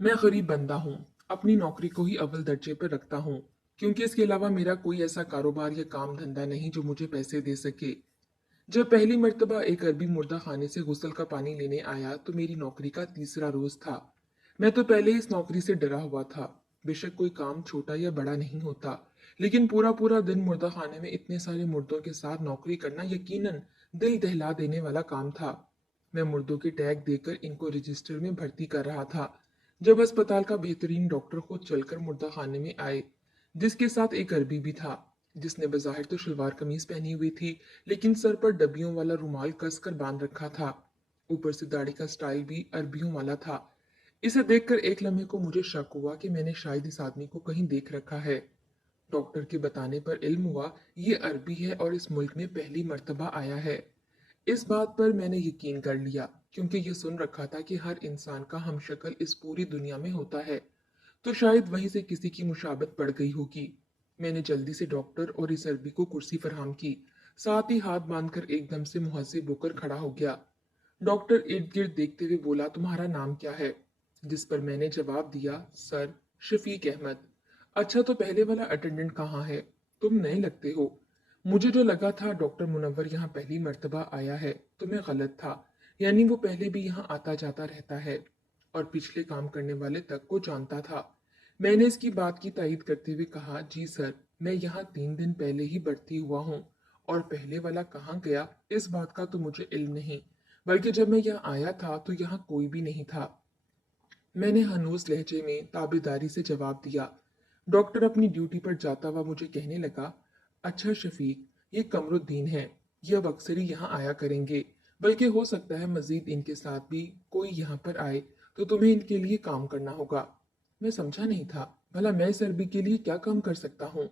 मैं गरीब बंदा हूँ। अपनी नौकरी को ही अव्वल दर्जे पर रखता हूँ, क्योंकि इसके अलावा मेरा कोई ऐसा कारोबार या काम धंधा नहीं जो मुझे पैसे दे सके। जब पहली मर्तबा एक अरबी मुर्दा खाने से गुस्ल का पानी लेने आया तो मेरी नौकरी का तीसरा रोज था। मैं तो पहले ही इस नौकरी से डरा हुआ था। बेशक कोई काम छोटा या बड़ा नहीं होता, लेकिन पूरा पूरा दिन मुर्दा खाने में इतने सारे मुर्दों के साथ नौकरी करना यकीनन दिल दहला देने वाला काम था। मैं मुर्दों के टैग देकर इनको रजिस्टर में भर्ती कर रहा था, जब अस्पताल का बेहतरीन डॉक्टर खुद चलकर मुर्दा खाने में आए, जिसके साथ एक अरबी भी था, जिसने बज़ाहिर तो शलवार कमीज पहनी हुई थी, लेकिन सर पर डब्बियों वाला रुमाल कसकर बांध रखा था। ऊपर से दाढ़ी का स्टाइल भी अरबियों वाला था। इसे देखकर एक लम्हे को मुझे शक हुआ कि मैंने शायद इस आदमी को कहीं देख रखा है। डॉक्टर के बताने पर इल्म हुआ ये अरबी है और इस मुल्क में पहली मर्तबा आया है। इस बात पर मैंने यकीन कर लिया, क्योंकि ये सुन रखा था कि हर इंसान का हमशक्ल इस पूरी दुनिया में होता है, तो शायद वहीं से किसी की मुशाबत पड़ गई होगी। मैंने जल्दी से डॉक्टर और इस अरबी को कुर्सी फरहम की, साथ ही हाथ बांधकर एकदम से मुहस्सिब होकर खड़ा हो गया। डॉक्टर इर्द गिर्द देखते हुए बोला, तुम्हारा नाम क्या है? जिस पर मैंने जवाब दिया, सर, शफीक अहमद। अच्छा, तो पहले वाला अटेंडेंट कहाँ है? तुम नए लगते हो। मुझे जो लगा था डॉक्टर मुनव्वर यहाँ पहली मर्तबा आया है, तो मैं गलत था। यानी वो पहले भी यहाँ आता जाता रहता है और पिछले काम करने वाले तक को जानता था। मैंने इसकी बात की तायीद करते हुए कहा, जी सर, मैं यहाँ 3 दिन पहले ही भर्ती हुआ हूँ और पहले वाला कहाँ गया इस बात का तो मुझे इल्म नहीं, बल्कि जब मैं यहाँ आया था तो यहाँ कोई भी नहीं था। मैंने हनूस लहजे में ताबेदारी से जवाब दिया। डॉक्टर अपनी ड्यूटी पर जाता हुआ मुझे कहने लगा, अच्छा शफीक, ये कमरुद्दीन है। ये अब अक्सर ही यहाँ आया करेंगे, बल्कि हो सकता है मजीद इनके साथ भी कोई यहाँ पर आए, तो तुम्हें इनके लिए काम करना होगा। मैं समझा नहीं था, भला मैं इस अरबी के लिए क्या काम कर सकता हूँ,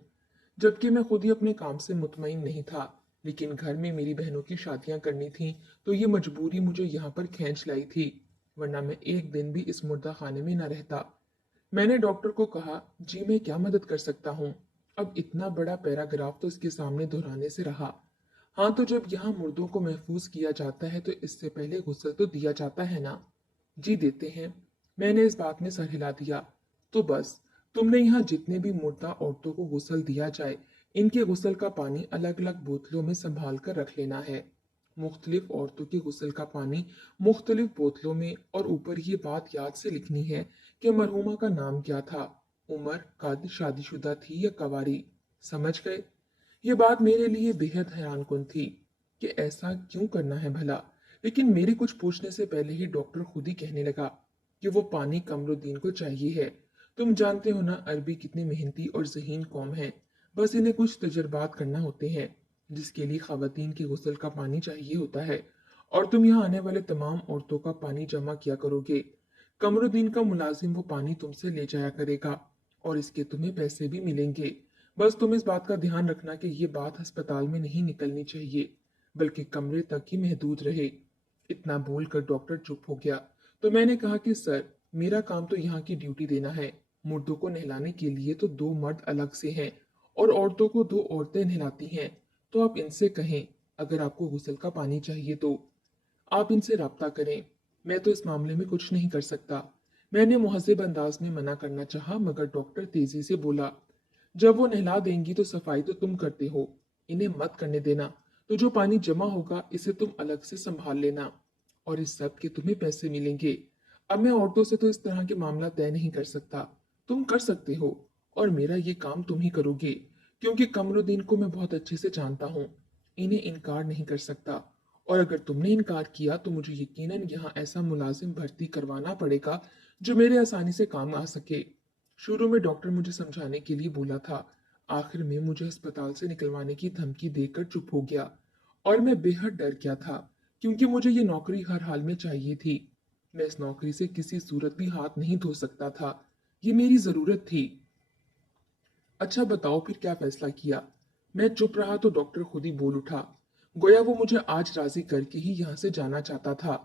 जबकि मैं खुद ही अपने काम से मुतमईन नहीं था। लेकिन घर में मेरी बहनों की शादियां करनी थी, तो ये मजबूरी मुझे यहाँ पर खींच लाई थी, वरना मैं एक दिन भी इस मुर्दा खाने में न रहता। मैंने डॉक्टर को कहा, जी मैं क्या मदद कर सकता हूँ? अब इतना बड़ा पैराग्राफ तो इसके सामने दोहराने से रहा। हाँ, तो जब यहाँ मुर्दों को महफूज किया जाता है तो इससे पहले गुस्ल तो दिया जाता है ना? जी देते हैं। मैंने इस बात में सर हिला दिया। तो बस, तुमने यहाँ जितने भी मुर्दा औरतों को गुस्ल दिया जाए, इनके गुस्ल का पानी अलग अलग बोतलों में संभाल कर रख लेना है। मुख्तलिफ औरतों के गुस्ल का पानी मुख्तलिफ बोतलों में, और ऊपर ये बात याद से लिखनी है कि मरहुमा का नाम क्या था, उम्र, कद, शादीशुदा थी या कवारी। समझ गए? ये बात मेरे लिए बेहद हैरान कुन थी कि ऐसा क्यों करना है भला। लेकिन मेरे कुछ पूछने से पहले ही डॉक्टर खुद ही कहने लगा कि वो पानी कमरुद्दीन को चाहिए है। तुम जानते हो ना अरबी कितनी मेहनती और ज़हीन कौम है। बस इन्हें कुछ तजर्बात करना होते हैं, जिसके लिए खवातीन के गुस्ल का पानी चाहिए होता है, और तुम यहाँ आने वाले तमाम औरतों का पानी जमा किया करोगे। कमरुद्दीन का मुलाजिम वो पानी तुमसे ले जाया करेगा और इसके तुम्हें पैसे भी मिलेंगे। बस तुम इस बात का ध्यान रखना कि ये बात अस्पताल में नहीं निकलनी चाहिए, बल्कि कमरे तक ही महदूद रहे। इतना बोलकर डॉक्टर चुप हो गया। तो मैंने कहा कि सर, मेरा काम तो यहाँ की ड्यूटी देना है। मुर्दों को नहलाने के लिए तो 2 मर्द अलग से हैं और औरतों को 2 औरतें नहलाती हैं। तो आप इनसे कहें, अगर आपको गुस्ल का पानी चाहिए तो आप इनसे राब्ता करें। मैं तो इस मामले में कुछ नहीं कर सकता। मैंने मुहज़्ज़िब अंदाज में मना करना चाहा, मगर डॉक्टर तेजी से बोला, जब वो नहला देंगी तो सफाई तो तुम करते हो, इन्हें मत करने देना। तो जो पानी जमा होगा इसे तुम अलग से संभाल लेना, और इस सब के तुम्हें पैसे मिलेंगे। अब मैं औरतों से तो इस तरह के मामला तय नहीं कर सकता। तुम कर सकते हो, और मेरा ये काम तुम ही करोगे, क्योंकि कमरुद्दीन को मैं बहुत अच्छे से जानता हूँ। इन्हें इनकार नहीं कर सकता, और अगर तुमने इनकार किया तो मुझे यकीनन यहाँ ऐसा मुलाजिम भर्ती करवाना पड़ेगा जो मेरे आसानी से काम आ सके। शुरू में डॉक्टर मुझे समझाने के लिए बोला था, आखिर में मुझे अस्पताल से निकलवाने की धमकी देकर चुप हो गया, और मैं बेहद डर गया था, क्योंकि मुझे ये नौकरी हर हाल में चाहिए थी। मैं इस नौकरी से किसी सूरत भी हाथ नहीं धो सकता था। ये मेरी जरूरत थी। अच्छा बताओ फिर क्या फैसला किया? मैं चुप रहा तो डॉक्टर खुद ही बोल उठा, गोया वो मुझे आज राजी करके ही यहाँ से जाना चाहता था।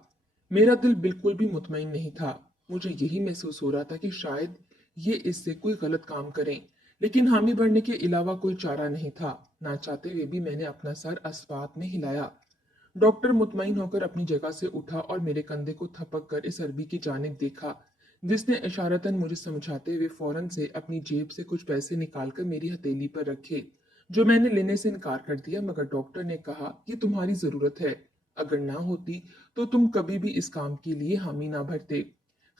मेरा दिल बिल्कुल भी मुतमईन नहीं था। मुझे यही महसूस हो रहा था कि शायद ये इससे कोई गलत काम करें, लेकिन हामी भरने के अलावा कोई चारा नहीं था। ना चाहते हुए भी मैंने अपना सर अस्पात में हिलाया। डॉक्टर मुतमईन होकर अपनी जगह से उठा और मेरे कंधे को थपक कर इस अरबी की जानिब देखा, जिसने इशारतन मुझे समझाते हुए फौरन से अपनी जेब से कुछ पैसे निकालकर मेरी हथेली पर रखे, जो मैंने लेने से इनकार कर दिया। मगर डॉक्टर ने कहा, ये तुम्हारी जरूरत है, अगर ना होती तो तुम कभी भी इस काम के लिए हामी ना भरते।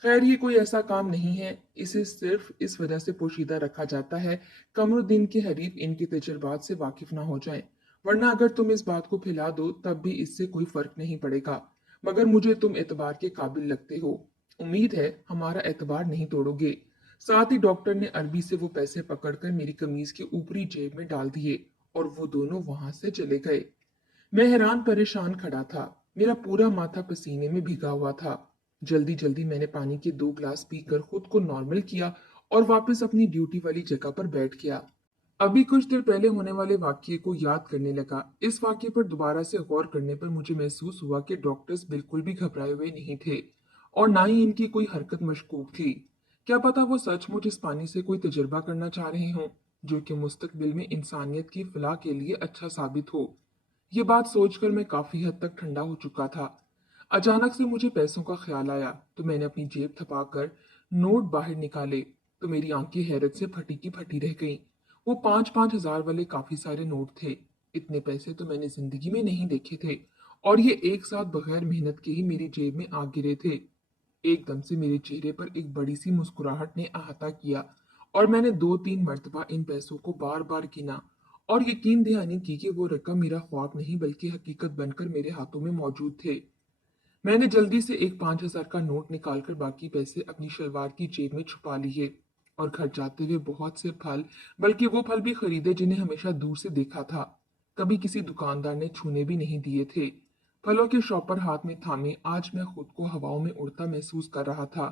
खैर, ये कोई ऐसा काम नहीं है, इसे सिर्फ इस वजह से पोशीदा रखा जाता है कमरुद्दीन के हरीफ इनके तजुर्बात से वाकिफ ना हो जाएं, वरना अगर तुम इस बात को फैला दो तब भी इससे कोई फर्क नहीं पड़ेगा। मगर मुझे तुम एतबार के काबिल लगते हो, उम्मीद है हमारा एतबार नहीं तोड़ोगे। साथ ही डॉक्टर ने अरबी से वो पैसे पकड़कर मेरी कमीज के ऊपरी जेब में डाल दिए और वो दोनों वहां से चले गए। मैं हैरान परेशान खड़ा था, मेरा पूरा माथा पसीने में भीगा हुआ था। जल्दी जल्दी मैंने पानी के 2 गिलास पीकर खुद को नॉर्मल किया और वापस अपनी ड्यूटी वाली जगह पर बैठ गया। अभी कुछ देर पहले होने वाले वाकये को याद करने लगा। इस वाकये पर दोबारा से गौर करने पर मुझे महसूस हुआ कि डॉक्टर्स बिल्कुल भी घबराए हुए नहीं थे और ना ही इनकी कोई हरकत मशकूक थी। क्या पता वो सचमुच इस पानी से कोई तजुर्बा करना चाह रहे हों, जो कि मुस्तकबिल में इंसानियत की फलाह के लिए अच्छा साबित हो। ये बात सोचकर मैं काफी हद तक ठंडा हो चुका था। अचानक से मुझे पैसों का ख्याल आया, तो मैंने अपनी जेब थपाकर नोट बाहर निकाले, तो मेरी आंखें हैरत से फटी की फटी रह गईं। वो 5-5 हजार वाले काफी सारे नोट थे। इतने पैसे तो मैंने जिंदगी में नहीं देखे थे, और ये एक साथ बगैर मेहनत के ही मेरी जेब में आ गिरे थे। एकदम से मेरे चेहरे पर एक बड़ी सी मुस्कुराहट ने अहाता किया और मैंने 2-3 मर्तबा इन पैसों को बार बार गिना और यकीन दहानी की कि वो रकम मेरा ख्वाब नहीं बल्कि हकीकत बनकर मेरे हाथों में मौजूद थे। मैंने जल्दी से एक 5 हजार का नोट निकालकर बाकी पैसे अपनी शलवार की जेब में छुपा लिए और घर जाते हुए बहुत से फल, बल्कि वो फल भी खरीदे जिन्हें हमेशा दूर से देखा था, कभी किसी दुकानदार ने छूने भी नहीं दिए थे। फलों के शॉपर हाथ में थामे आज मैं खुद को हवाओं में उड़ता महसूस कर रहा था,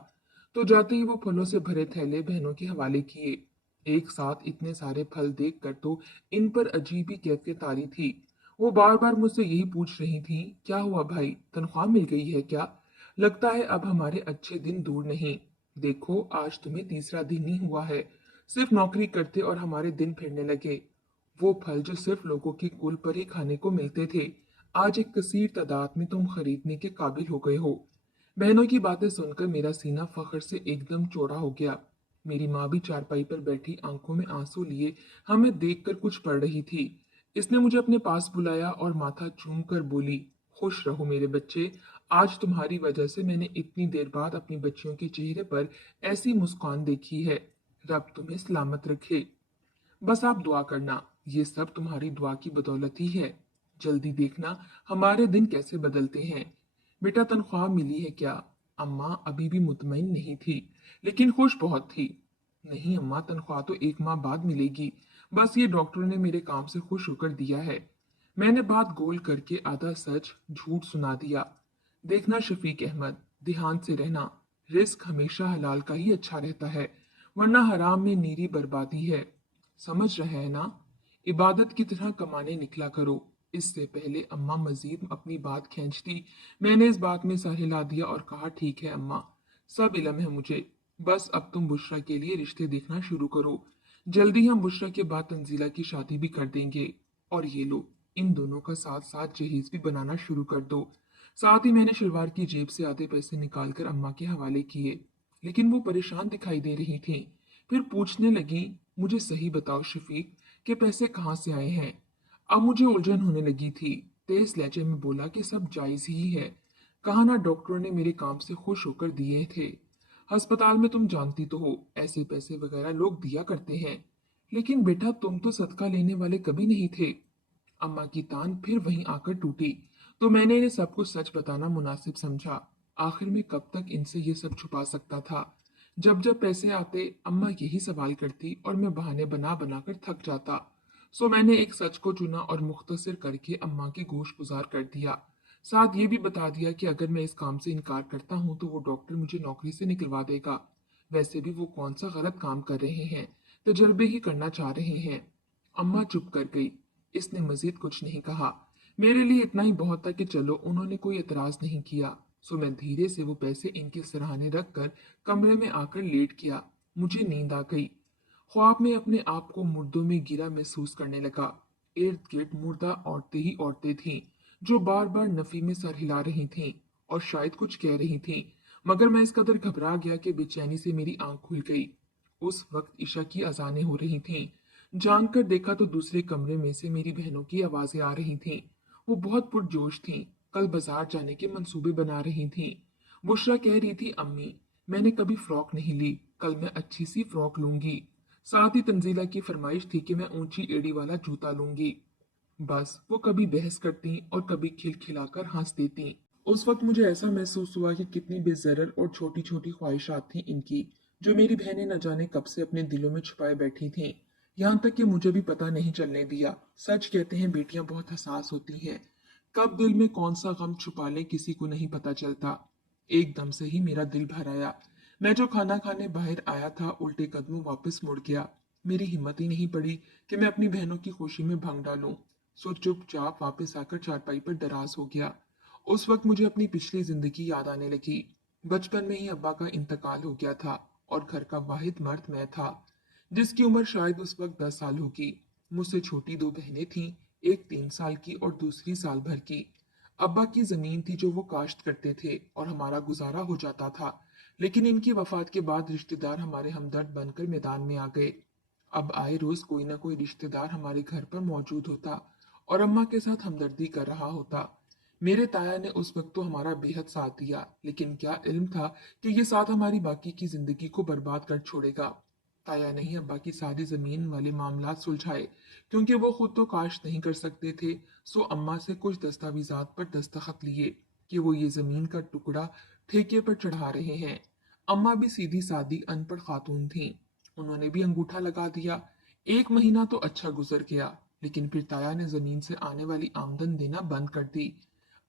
तो जाते ही वो फलों से भरे थैले बहनों के हवाले किए। एक साथ इतने सारे फल देखकर तो इन पर अजीब ही कैफियत आ रही थी। वो बार बार मुझसे यही पूछ रही थी, क्या हुआ भाई, तनख्वाह मिल गई है क्या? लगता है अब हमारे अच्छे दिन दूर नहीं। देखो, आज तुम्हें तीसरा दिन ही हुआ है सिर्फ नौकरी करते और हमारे दिन फिरने लगे। वो फल जो सिर्फ लोगों के कुल पर ही खाने को मिलते थे, आज एक कसीर तादाद में तुम खरीदने के काबिल हो गए हो। बहनों की बातें सुनकर मेरा सीना फख्र से एकदम चौड़ा हो गया। मेरी माँ भी चारपाई पर बैठी आंखों में आंसू लिए हमें देखकर कुछ पढ़ रही थी। इसने मुझे अपने पास बुलाया और माथा चूम कर बोली, खुश रहो मेरे बच्चे, आज तुम्हारी वजह से मैंने इतनी देर बाद अपनी बच्चियों के चेहरे पर ऐसी मुस्कान देखी है। रब तुम्हें सलामत रखे। बस आप दुआ करना, ये सब तुम्हारी दुआ की बदौलत ही है। जल्दी देखना हमारे दिन कैसे बदलते हैं। बेटा, तनख्वाह मिली है क्या? अम्मा अभी भी मुतमईन नहीं थी, लेकिन खुश बहुत थी। नहीं अम्मा, तनख्वाह तो 1 माह बाद मिलेगी, बस ये डॉक्टर ने मेरे काम से खुश होकर दिया है। मैंने बात गोल करके आधा सच झूठ सुना दिया। देखना शफीक अहमद, ध्यान से रहना, रिस्क हमेशा हलाल का ही अच्छा रहता है, वरना हराम में नीरी बर्बादी है। समझ रहे हैं ना? इबादत की तरह कमाने निकला करो। इससे पहले अम्मा मजीद अपनी बात खींचती, मैंने इस बात में सर हिला दिया और कहा, ठीक है अम्मा, सब इल्म है मुझे। बस अब तुम बुशरा के लिए रिश्ते देखना शुरू करो। जल्दी हम बुशरा के बाद तंजीला की शादी भी कर देंगे। और ये लो, इन दोनों का साथ साथ जहेज भी बनाना शुरू कर दो। साथ ही मैंने शलवार की जेब से आधे पैसे निकालकर अम्मा के हवाले किए, लेकिन वो परेशान दिखाई दे रही थी। फिर पूछने लगी, मुझे सही बताओ शफीक, के पैसे कहाँ से आए हैं? अब मुझे उलझन होने लगी थी। तेज लहजे में बोला कि सब जायज ही है। कहा ना, डॉक्टरों ने मेरे काम से खुश होकर दिए थे। अस्पताल में तुम जानती तो हो, ऐसे पैसे वगैरह लोग दिया करते हैं। लेकिन बेटा, तुम तो सदका लेने वाले कभी नहीं थे। अम्मा की तान फिर वहीं आकर टूटी, तो मैंने इन्हें सब कुछ सच बताना मुनासिब समझा। आखिर में कब तक इनसे ये सब छुपा सकता था? जब जब पैसे आते अम्मा यही सवाल करती और मैं बहाने बना बनाकर थक जाता। सो मैंने एक सच को चुना और मुख्तसर करके अम्मा की गोश गुजार कर दिया। साथ ये भी बता दिया कि अगर मैं इस काम से इनकार करता हूँ तो वो डॉक्टर मुझे नौकरी से निकलवा देगा। वैसे भी वो कौन सा गलत काम कर रहे हैं, तजर्बे ही करना चाह रहे हैं। अम्मा चुप कर गई। इसने मजीद कुछ नहीं कहा। मेरे लिए इतना ही बहुत था कि चलो, उन्होंने कोई एतराज नहीं किया। सो मैं धीरे से वो पैसे इनके सिरहाने रखकर कमरे में आकर लेट गया। मुझे नींद आ गई। ख्वाब में अपने आप को मुर्दों में गिरा महसूस करने लगा। इर्द गिर्द मुर्दा औरतें ही औरतें थीं, जो बार बार नफी में सर हिला रही थीं और शायद कुछ कह रही थीं। मगर मैं इस कदर घबरा गया कि बेचैनी से मेरी आंख खुल गई। उस वक्त ईशा की अजानें हो रही थीं। जानकर देखा तो दूसरे कमरे में से मेरी बहनों की आवाजें आ रही थीं। वो बहुत पुरजोश थीं। कल बाजार जाने के मंसूबे बना रही थीं। बुशरा कह रही थी, अम्मी, मैंने कभी फ्रॉक नहीं ली, कल मैं अच्छी सी फ्रॉक लूंगी। साथ ही तंजीला की फरमाइश थी कि मैं ऊंची एड़ी वाला जूता लूंगी। बस वो कभी बहस करती और कभी खिलखिलाकर हंस देती। उस वक्त मुझे ऐसा महसूस हुआ कि कितनी बेज़रर और छोटी छोटी ख्वाहिशात थीं इनकी, जो मेरी बहनें न जाने कब से अपने दिलों में छुपाए बैठी थीं। यहाँ तक कि मुझे भी पता नहीं चलने दिया। सच कहते हैं बेटियां बहुत हसास होती हैं। कब दिल में कौन सा गम छुपा ले किसी को नहीं पता चलता। एकदम से ही मेरा दिल भर आया। मैं जो खाना खाने बाहर आया था उल्टे कदमों वापस मुड़ गया। मेरी हिम्मत ही नहीं पड़ी कि मैं अपनी बहनों की खुशी में भंग डालूं। सो चुपचाप वापस आकर चारपाई पर दराज हो गया। उस वक्त मुझे अपनी पिछली जिंदगी याद आने लगी। बचपन में ही अब्बा का इंतकाल हो गया था और घर का वाहिद मर्द मैं था, जिसकी उम्र शायद उस वक्त 10 साल होगी। मुझसे छोटी दो बहनें थीं, एक 3 साल की और दूसरी साल भर की। अब्बा की जमीन थी जो वो काश्त करते थे और हमारा गुजारा हो जाता था। लेकिन इनकी वफात के बाद रिश्तेदार हमारे हमदर्द बनकर मैदान में आ गए। अब आए रोज कोई ना कोई रिश्तेदार हमारे घर पर मौजूद होता और अम्मा के साथ हमदर्दी कर रहा होता। मेरे ताया ने उस वक्त तो हमारा बेहद साथ दिया, लेकिन क्या इल्म था कि ये साथ हमारी बाकी की जिंदगी को बर्बाद कर छोड़ेगा। ताया ने ही अब्बा की सारी जमीन वाले मामलात सुलझाए, क्योंकि वो खुद तो काश्त नहीं कर सकते थे। सो अम्मा से कुछ दस्तावेजात पर दस्तखत लिए कि वो ये जमीन का टुकड़ा ठेके पर चढ़ा रहे हैं। अम्मा भी सीधी सादी अनपढ़ खातून थीं। उन्होंने भी अंगूठा लगा दिया। 1 महीना तो अच्छा गुजर गया, लेकिन फिर ताया ने जमीन से आने वाली आमदन देना बंद कर दी।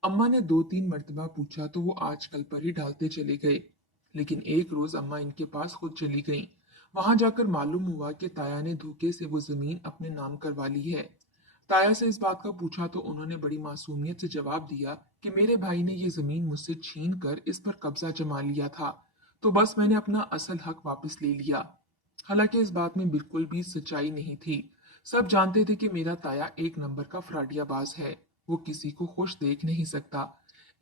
अम्मा ने 2-3 मर्तबा पूछा तो वो आजकल पर ही डालते चले गए। लेकिन एक रोज अम्मा इनके पास खुद चली गईं। वहां जाकर मालूम हुआ कि ताया ने धोखे से वो जमीन अपने नाम करवा ली है। ताया से इस बात का पूछा तो उन्होंने बड़ी मासूमियत से जवाब दिया कि मेरे भाई ने ये जमीन मुझसे छीन कर इस पर कब्जा जमा लिया था, तो बस मैंने अपना असल हक वापस ले लिया। हालांकि इस बात में बिल्कुल भी सच्चाई नहीं थी। सब जानते थे कि मेरा ताया एक नंबर का फ्राडियाबाज है। वो किसी को खुश देख नहीं सकता।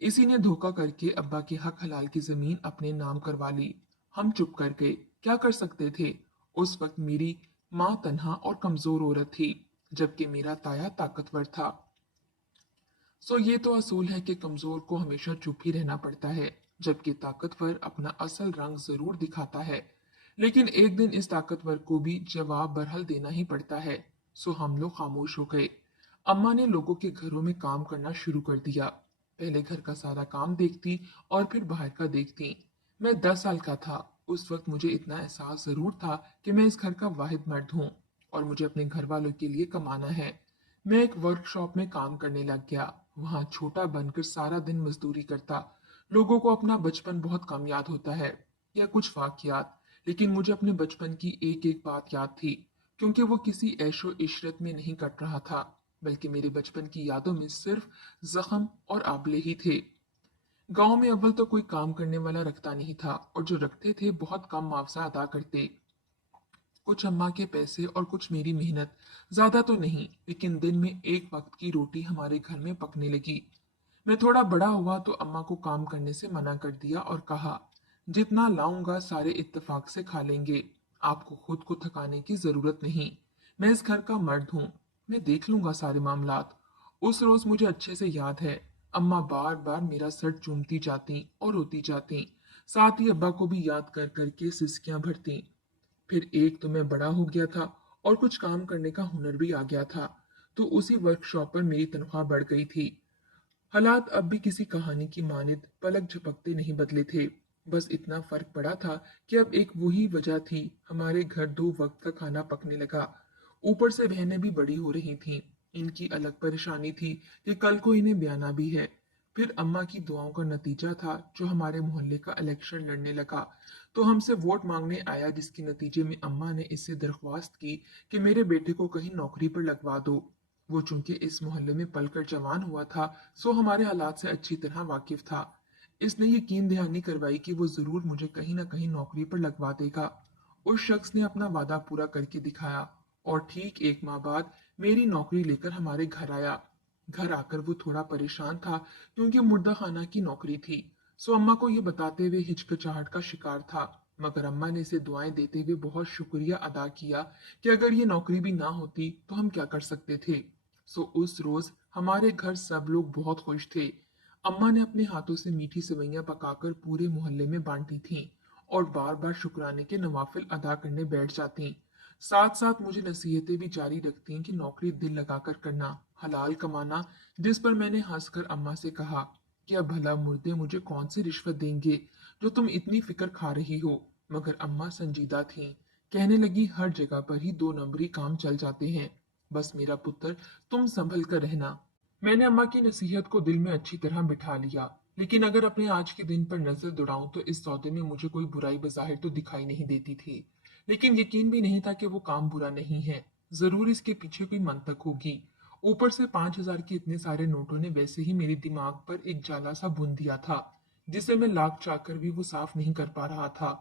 इसी ने धोखा करके अब्बा के हक हलाल की जमीन अपने नाम करवा ली। हम चुप कर गए, क्या कर सकते थे। उस वक्त मेरी माँ तन्हा और कमजोर औरत थी, जबकि मेरा ताया ताकतवर था। सो ये तो असूल है कि कमजोर को हमेशा चुप ही रहना पड़ता है, जबकि ताकतवर अपना असल रंग जरूर दिखाता है। लेकिन एक दिन इस ताकतवर को भी जवाब बरहल देना ही पड़ता है। सो हम लोग खामोश हो गए। अम्मा ने लोगों के घरों में काम करना शुरू कर दिया। पहले घर का सारा काम देखती और फिर बाहर का देखती। मैं 10 साल का था। उस वक्त मुझे इतना एहसास जरूर था कि मैं इस घर का वाहिद मर्द हूँ और मुझे अपने घर वालों के लिए कमाना है। मैं एक वर्कशॉप में काम करने लग गया। वहां छोटा बनकर सारा दिन मजदूरी करता। लोगों को अपना बचपन बहुत कम याद होता है, या कुछ वाकयात, लेकिन मुझे अपने बचपन की एक एक बात याद थी, क्योंकि वो किसी ऐशो इशरत में नहीं कट रहा था, बल्कि मेरे बचपन की यादों में सिर्फ जख्म और आबले ही थे। गांव में अव्वल तो कोई काम करने वाला रखता नहीं था, और जो रखते थे बहुत कम मुआवजा अदा करते। कुछ अम्मा के पैसे और कुछ मेरी मेहनत, ज्यादा तो नहीं, लेकिन दिन में एक वक्त की रोटी हमारे घर में पकने लगी। मैं थोड़ा बड़ा हुआ तो अम्मा को काम करने से मना कर दिया और कहा, जितना लाऊंगा सारे इत्तेफाक से खा लेंगे, आपको खुद को थकाने की जरूरत नहीं। मैं इस घर का मर्द हूँ, मैं देख लूंगा सारे मामलात। उस रोज मुझे अच्छे से याद है, अम्मा बार बार मेरा सर चूमती जाती और रोती जाती, साथ ही अब्बा को भी याद कर करके सिसकियां भरती। फिर एक तो मैं बड़ा हो गया था और कुछ काम करने का हुनर भी आ गया था, तो उसी वर्कशॉप पर मेरी तनख्वाह बढ़ गई थी। हालात अब भी किसी कहानी की मानिद पलक झपकते नहीं बदले थे। बस इतना फर्क पड़ा था कि अब एक वही वजह थी, हमारे घर 2 वक्त का खाना पकने लगा। ऊपर से बहनें भी बड़ी हो रही थीं। इनकी अलग परेशानी थी कि कल को इन्हें ब्याना भी है। फिर अम्मा की दुआओं का नतीजा था जो हमारे मोहल्ले का इलेक्शन लड़ने लगा, तो हमसे वोट मांगने आया, जिसके नतीजे में अम्मा ने इससे दरख्वास्त की कि मेरे बेटे को कहीं नौकरी पर लगवा दो। वो चूंकि इस मोहल्ले में पलकर जवान हुआ था, सो हमारे हालात से अच्छी तरह वाकिफ था। इसने यकीन दहानी करवाई कि वो जरूर मुझे कहीं ना कहीं नौकरी पर लगवा देगा। उस शख्स ने अपना वादा पूरा करके दिखाया और ठीक 1 माह बाद मेरी नौकरी लेकर हमारे घर आया। घर आकर वो थोड़ा परेशान था, क्योंकि मुर्दा खाना की नौकरी थी। सो अम्मा को ये बताते हुए हिचकिचाहट का शिकार था, मगर अम्मा ने इसे दुआएं देते हुए बहुत शुक्रिया अदा किया कि अगर ये नौकरी भी ना होती तो हम क्या कर सकते थे। सो उस रोज हमारे घर सब लोग बहुत खुश थे। अम्मा ने अपने हाथों से मीठी सेवइयां पकाकर पूरे मोहल्ले में बांटी थीं और बार बार शुक्राने के नवाफिल अदा करने बैठ जाती। साथ साथ मुझे नसीहतें भी जारी रखती कि नौकरी दिल लगाकर करना, हलाल कमाना, जिस पर मैंने हंसकर अम्मा से कहा, क्या भला मुर्दे मुझे कौन सी रिश्वत देंगे जो तुम इतनी फिक्र खा रही हो। मगर अम्मा संजीदा थीं, कहने लगी हर जगह पर ही दो नंबरी काम चल जाते हैं, बस मेरा पुत्र तुम संभल कर रहना। मैंने अम्मा की नसीहत को दिल में अच्छी तरह बिठा लिया, लेकिन अगर अपने आज के दिन पर नजर दौड़ाऊं तो इस सौदे में मुझे कोई बुराई बज़ाहिर तो दिखाई नहीं देती थी, लेकिन यकीन भी नहीं था कि वो काम बुरा नहीं है। जरूर इसके पीछे कोई मंतक होगी। ऊपर से 5,000 के इतने सारे नोटों ने वैसे ही मेरे दिमाग पर एक जाला सा बुन दिया था, जिसे मैं लाख चाहकर भी वो साफ नहीं कर पा रहा था।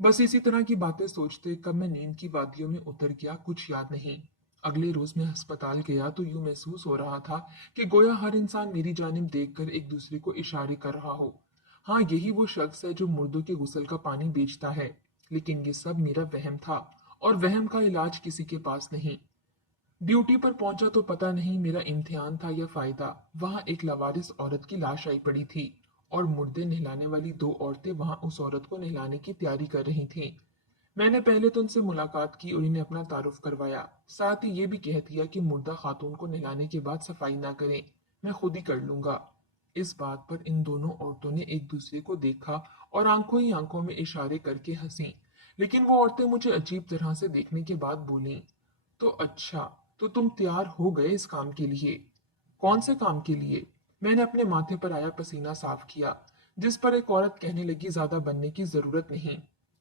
बस इसी तरह की बातें सोचते कब मैं नींद की वादियों में उतर गया कुछ याद नहीं। अगले रोज मैं अस्पताल गया तो यूं महसूस हो रहा था कि गोया हर इंसान मेरी जानिब देखकर एक दूसरे को इशारे कर रहा हो। हाँ, यही वो शख्स है जो मुर्दों के गुसल का पानी बेचता है। लेकिन ये सब मेरा वहम था, और वहम का इलाज किसी के पास नहीं। ड्यूटी पर पहुंचा तो पता नहीं मेरा इम्तिहान था या फायदा। वहां एक लवारिस औरत की लाश आई पड़ी थी और मुर्दे नहलाने वाली दो औरतें वहां उस औरत को नहलाने की तैयारी कर रही थीं। मैंने पहले तो उनसे मुलाकात की और इन्हें अपना तारुफ करवाया, साथ ही ये भी कह दिया कि मुर्दा खातून को नहलाने के बाद सफाई ना करें, मैं खुद ही कर लूंगा। इस बात पर इन दोनों औरतों ने एक दूसरे को देखा और आंखों ही आंखों में इशारे करके हंसी। लेकिन वो औरतें मुझे अजीब तरह से देखने के बाद बोलीं, तो अच्छा, तो तुम तैयार हो गए इस काम के लिए? कौन से काम के लिए? मैंने अपने माथे पर आया पसीना साफ किया, जिस पर एक औरत कहने लगी, ज्यादा बनने की जरूरत नहीं।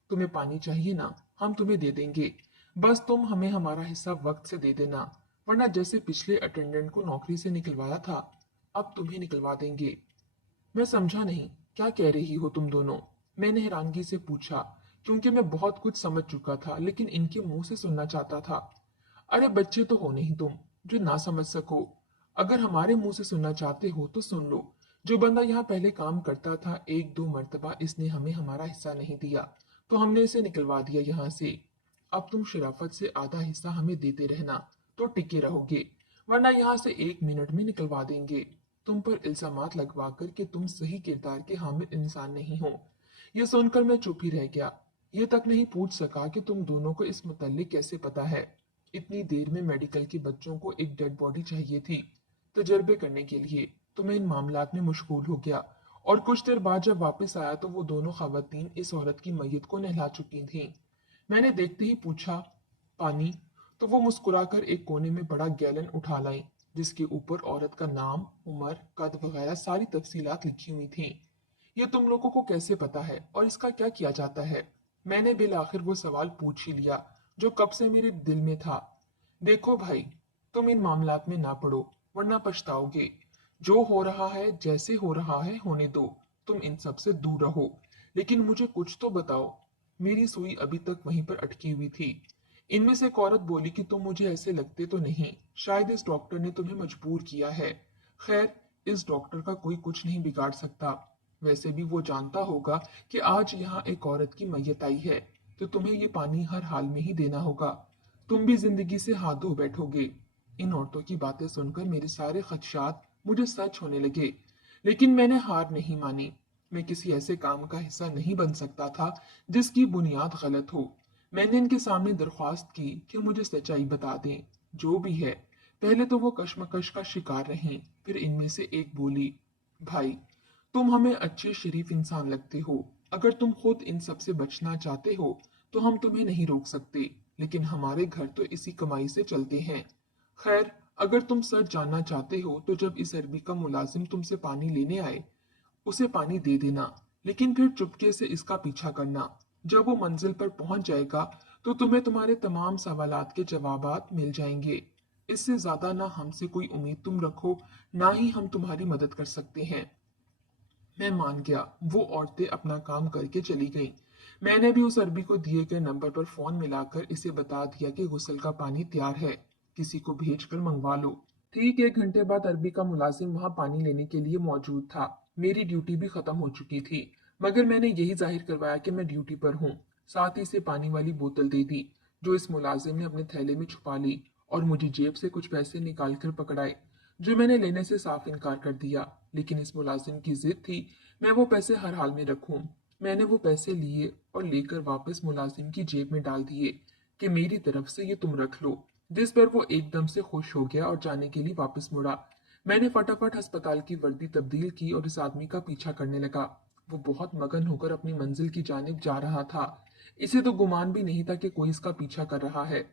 तुम्हें पानी चाहिए ना, हम तुम्हें दे देंगे। बस तुम हमें हमारा हिस्सा वक्त से दे देना, वरना जैसे पिछले अटेंडेंट को नौकरी से निकलवाया था, अब तुम्हें निकलवा देंगे। मैं समझा नहीं, क्या कह रही हो तुम दोनों? मैंने हैरानगी से पूछा, क्योंकि मैं बहुत कुछ समझ चुका था लेकिन इनके मुंह से सुनना चाहता था। अरे बच्चे तो हो नहीं तुम, जो ना समझ सको। अगर हमारे मुंह से सुनना चाहते हो तो सुन लो। जो बंदा यहाँ पहले काम करता था, एक दो मर्तबा इसने हमें हमारा हिस्सा नहीं दिया, तो हमने इसे निकलवा दिया यहाँ से। अब तुम शराफत से आधा हिस्सा हमें देते रहना, तो टिके रहोगे, वरना यहाँ से 1 मिनट में निकलवा देंगे। तुम पर इल्जामात लगवाकर कि तुम सही किरदार के हामिल इंसान नहीं हो। ये सुनकर मैं चुप ही रह गया। ये तक नहीं पूछ सका कि तुम दोनों को इस मुतल्लिक कैसे पता है। इतनी देर में मेडिकल के बच्चों को एक डेड बॉडी चाहिए थी तजर्बे करने के लिए, तो मैं इन मामलात में मशगूल हो गया। और कुछ देर बाद जब वापस आया तो वो दोनों खवातीन इस औरत की मैयत को नहला चुकी थीं। मैंने देखते ही पूछा, पानी? तो वो मुस्कुराकर एक कोने में बड़ा गैलन उठा लाई, जिसके ऊपर औरत का नाम, उम्र, कद वगैरह सारी तफसीलात लिखी हुई थीं। ये तुम लोगों को कैसे पता है और इसका क्या किया जाता है? मैंने बिल आखिर वो सवाल पूछ ही लिया जो कब से मेरे दिल में था। देखो भाई, तुम इन मामलात में ना पड़ो, वरना पछताओगे। जो हो रहा है, जैसे हो रहा है, होने दो। तुम इन सब से दूर रहो, लेकिन मुझे कुछ तो बताओ। मेरी सुई अभी तक वहीं पर अटकी हुई थी। इनमें से एक औरत बोली कि तुम मुझे ऐसे लगते तो नहीं, शायद इस डॉक्टर ने तुम्हें मजबूर किया है। खैर, इस डॉक्टर का कोई कुछ नहीं बिगाड़ सकता। वैसे भी वो जानता होगा कि आज यहाँ एक औरत की मैयत आई है, तो तुम्हें ये पानी हर हाल में ही देना होगा। तुम भी जिंदगी से हाथ धो बैठोगे। इन औरतों की बातें सुनकर मेरे सारे खदशात मुझे सच होने लगे, लेकिन मैंने हार नहीं मानी। मैं किसी ऐसे काम का हिस्सा नहीं बन सकता था जिसकी बुनियाद गलत हो। मैंने इनके सामने दरख्वास्त की कि मुझे सच्चाई बता दें, जो भी है। पहले तो वो कश्मकश का शिकार रहीं, फिर इनमें से एक बोली, भाई, तुम हमें अच्छे शरीफ इंसान लगते हो। अगर तुम खुद इन सब से बचना चाहते हो तो हम तुम्हें नहीं रोक सकते, लेकिन हमारे घर तो इसी कमाई से चलते हैं। खैर, अगर तुम सच जानना चाहते हो तो जब इस अरबी का मुलाजिम तुमसे पानी लेने आए, उसे पानी दे देना, लेकिन फिर चुपके से इसका पीछा करना। जब वो मंजिल पर पहुंच जाएगा तो तुम्हें तुम्हारे तमाम सवालात के जवाबात मिल जाएंगे। इससे ज्यादा ना हमसे कोई उम्मीद तुम रखो, ना ही हम तुम्हारी मदद कर सकते हैं। मैं मान गया। वो औरतें अपना काम करके चली गईं। मैंने भी उस अरबी को दिए गए नंबर पर फोन मिलाकर इसे बता दिया कि गुस्ल का पानी तैयार है, किसी को भेज कर मंगवा लो। ठीक 1 घंटे बाद अरबी का मुलाजिम वहां पानी लेने के लिए मौजूद था। मेरी ड्यूटी भी खत्म हो चुकी थी, मगर मैंने यही जाहिर करवाया कि मैं ड्यूटी पर हूँ। साथ ही इसे पानी वाली बोतल दे दी, जो इस मुलाजिम ने अपने थैले में छुपा ली, और मुझे जेब से कुछ पैसे निकाल कर पकड़ाए, जो मैंने लेने से साफ इनकार कर दिया। लेकिन इस मुलाजिम की जिद थी मैं वो पैसे हर हाल में रखूं। मैंने वो पैसे लिए और लेकर वापस मुलाजिम की जेब में डाल दिए कि मेरी तरफ से ये तुम रख लो। जिस पर वो एकदम से खुश हो गया और जाने के लिए वापस मुड़ा। मैंने फटाफट अस्पताल की वर्दी तब्दील की और इस आदमी का पीछा करने लगा। वो बहुत मगन होकर अपनी मंजिल की जानिब जा रहा था। इसे तो गुमान भी नहीं था कि कोई इसका पीछा कर रहा है।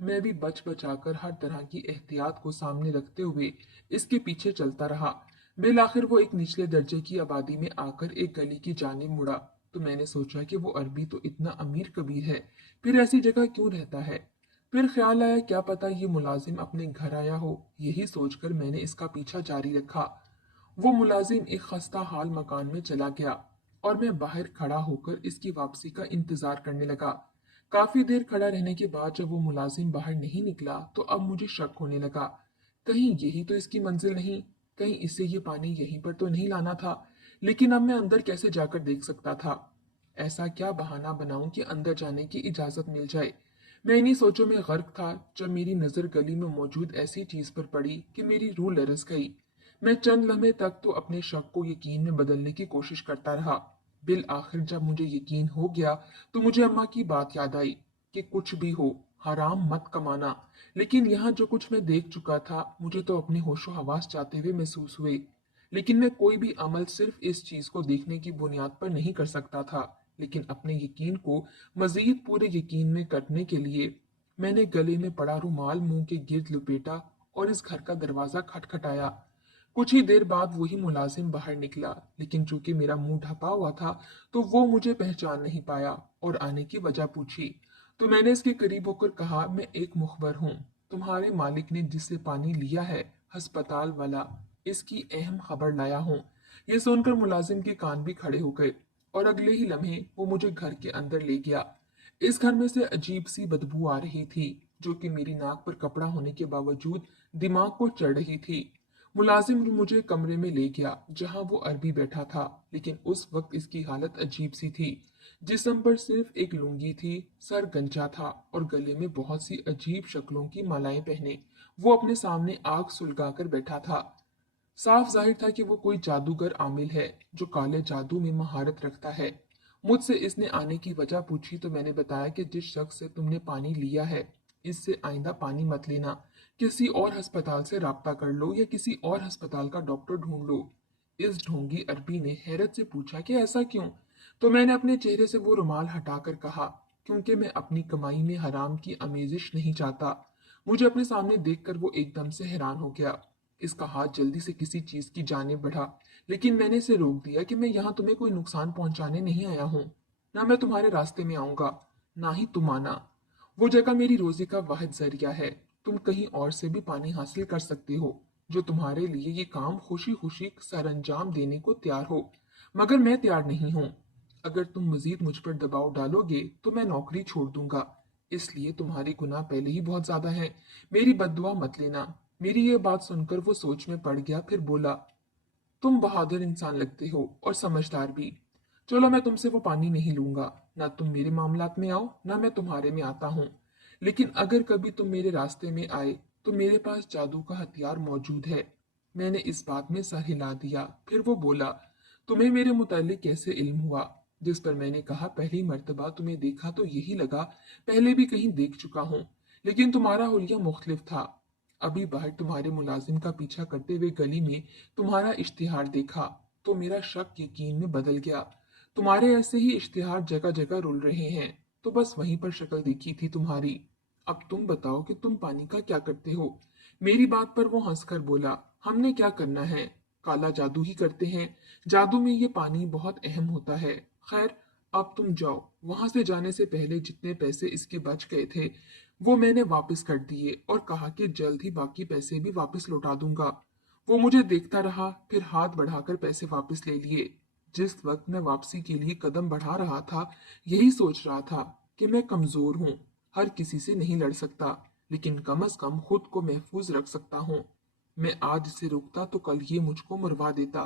मैं भी बच बचाकर हर तरह की एहतियात को सामने रखते हुए इसके पीछे चलता रहा। बिलाखिर वो एक निचले दर्जे की आबादी में आकर एक गली की जानिब मुड़ा। तो मैंने सोचा कि वो अरबी तो इतना अमीर कबीर है, फिर ऐसी जगह क्यों रहता है। फिर ख्याल आया क्या पता ये मुलाजिम अपने घर आया हो। यही सोचकर मैंने इसका पीछा जारी रखा। वो मुलाजिम एक खस्ता हाल मकान में चला गया और मैं बाहर खड़ा होकर इसकी वापसी का इंतजार करने लगा। काफी देर खड़ा रहने के बाद जब वो मुलाजिम बाहर नहीं निकला तो अब मुझे शक होने लगा। कहीं यही तो इसकी मंजिल नहीं, कहीं इसे ये पानी यहीं पर तो नहीं लाना था। लेकिन अब मैं अंदर कैसे जाकर देख सकता था। ऐसा क्या बहाना बनाऊं कि अंदर जाने की इजाजत मिल जाए। मैं इन्हीं सोचों में गर्क था जब मेरी नजर गली में मौजूद ऐसी चीज पर पड़ी कि मेरी रूह लरस गई। मैं चंद लम्हे तक तो अपने शक को यकीन में बदलने की कोशिश करता रहा। बिल आखिर जब मुझे यकीन हो गया तो मुझे अम्मा की बात याद आई कि कुछ भी हो हराम मत कमाना। लेकिन यहाँ जो कुछ मैं देख चुका था मुझे तो अपने होशो हवास जाते हुए महसूस हुए। लेकिन मैं कोई भी अमल सिर्फ इस चीज को देखने की बुनियाद पर नहीं कर सकता था। लेकिन अपने यकीन को मजीद पूरे यकीन में करने के लिए मैंने गले में पड़ा रुमाल मुंह के गिर्द लपेटा और इस घर का दरवाजा खटखटाया। कुछ ही देर बाद वही मुलाजिम बाहर निकला, लेकिन चूंकि मेरा मुंह ढपा हुआ था तो वो मुझे पहचान नहीं पाया और आने की वजह पूछी। तो मैंने इसके करीब होकर कहा मैं एक मुखबर हूँ। तुम्हारे मालिक ने जिससे पानी लिया है अस्पताल वाला, इसकी अहम खबर लाया हूँ। ये सुनकर मुलाजिम के कान भी खड़े हो गए और अगले ही लम्हे वो मुझे घर के अंदर ले गया। इस घर में से अजीब सी बदबू आ रही थी जो कि मेरी नाक पर कपड़ा होने के बावजूद दिमाग को चढ़ रही थी। मुलाजिम मुझे कमरे में ले गया जहां वो अरबी बैठा था, लेकिन उस वक्त इसकी हालत अजीब सी थी। जिस्म पर सिर्फ एक लुंगी थी, सर गंजा था और गले में बहुत सी अजीब शक्लों की मालाएं पहने वो अपने सामने आग सुलगाकर बैठा था। साफ जाहिर था कि वो कोई जादूगर आमिल है जो काले जादू में महारत रखता है। मुझसे इसने आने की वजह पूछी तो मैंने बताया कि जिस शख्स से तुमने पानी लिया है इससे आइंदा पानी मत लेना। किसी और अस्पताल से राब्ता कर लो या किसी और अस्पताल का डॉक्टर ढूंढ लो। इस ढोंगी अरबी ने हैरत से पूछा कि ऐसा क्यों। तो मैंने अपने चेहरे से वो रुमाल हटाकर कहा क्योंकि मैं अपनी कमाई में हराम की आमेजिश नहीं चाहता। मुझे अपने सामने देखकर वो एकदम से हैरान हो गया। इसका हाथ जल्दी से किसी चीज की जानिब बढ़ा, लेकिन मैंने इसे रोक दिया कि मैं यहाँ तुम्हें कोई नुकसान पहुंचाने नहीं आया हूँ। ना मैं तुम्हारे रास्ते में आऊंगा, ना ही तुम आना। वो जगह मेरी रोजी का वाहिद जरिया है। तुम कहीं और से भी पानी हासिल कर सकते हो जो तुम्हारे लिए ये काम खुशी खुशी सरअंजाम देने को तैयार हो, मगर मैं तैयार नहीं हूँ। अगर तुम मजीद मुझ पर दबाव डालोगे तो मैं नौकरी छोड़ दूंगा। इसलिए तुम्हारे गुनाह पहले ही बहुत ज्यादा हैं। मेरी बद्दुआ मत लेना। मेरी ये बात सुनकर वो सोच में पड़ गया, फिर बोला तुम बहादुर इंसान लगते हो और समझदार भी। चलो मैं तुमसे वो पानी नहीं लूंगा। ना तुम मेरे मामलात में आओ ना मैं तुम्हारे में आता हूँ। लेकिन अगर कभी तुम मेरे रास्ते में आए तो मेरे पास जादू का हथियार मौजूद है। मैंने इस बात में सर हिला दिया। फिर वो बोला तुम्हें मेरे मुतालिक कैसे इल्म हुआ। जिस पर मैंने कहा पहली मर्तबा तुम्हें देखा तो यही लगा पहले भी कहीं देख चुका हूँ, लेकिन तुम्हारा हुलिया मुख्तलिफ था। अभी बाहर तुम्हारे मुलाजिम का पीछा करते हुए गली में तुम्हारा इश्तिहार देखा तो मेरा शक यकीन में बदल गया। तुम्हारे ऐसे ही इश्तिहार जगह जगह रुल रहे हैं, तो बस वहीं पर शक्ल देखी थी तुम्हारी। अब तुम बताओ कि तुम पानी का क्या करते हो। मेरी बात पर वो हंसकर बोला हमने क्या करना है, काला जादू ही करते हैं। जादू में ये पानी बहुत अहम होता है। खैर अब तुम जाओ। वहां से जाने से पहले जितने पैसे इसके बच गए थे वो मैंने वापस कर दिए और कहा कि जल्द ही बाकी पैसे भी वापस लौटा दूंगा। वो मुझे देखता रहा, फिर हाथ बढ़ाकर पैसे वापस ले लिए। जिस वक्त मैं वापसी के लिए कदम बढ़ा रहा था यही सोच रहा था कि मैं कमजोर हूँ, हर किसी से नहीं लड़ सकता, लेकिन कम अज कम खुद को महफूज रख सकता हूँ। मैं आज इसे रोकता तो कल ये मुझको मरवा देता।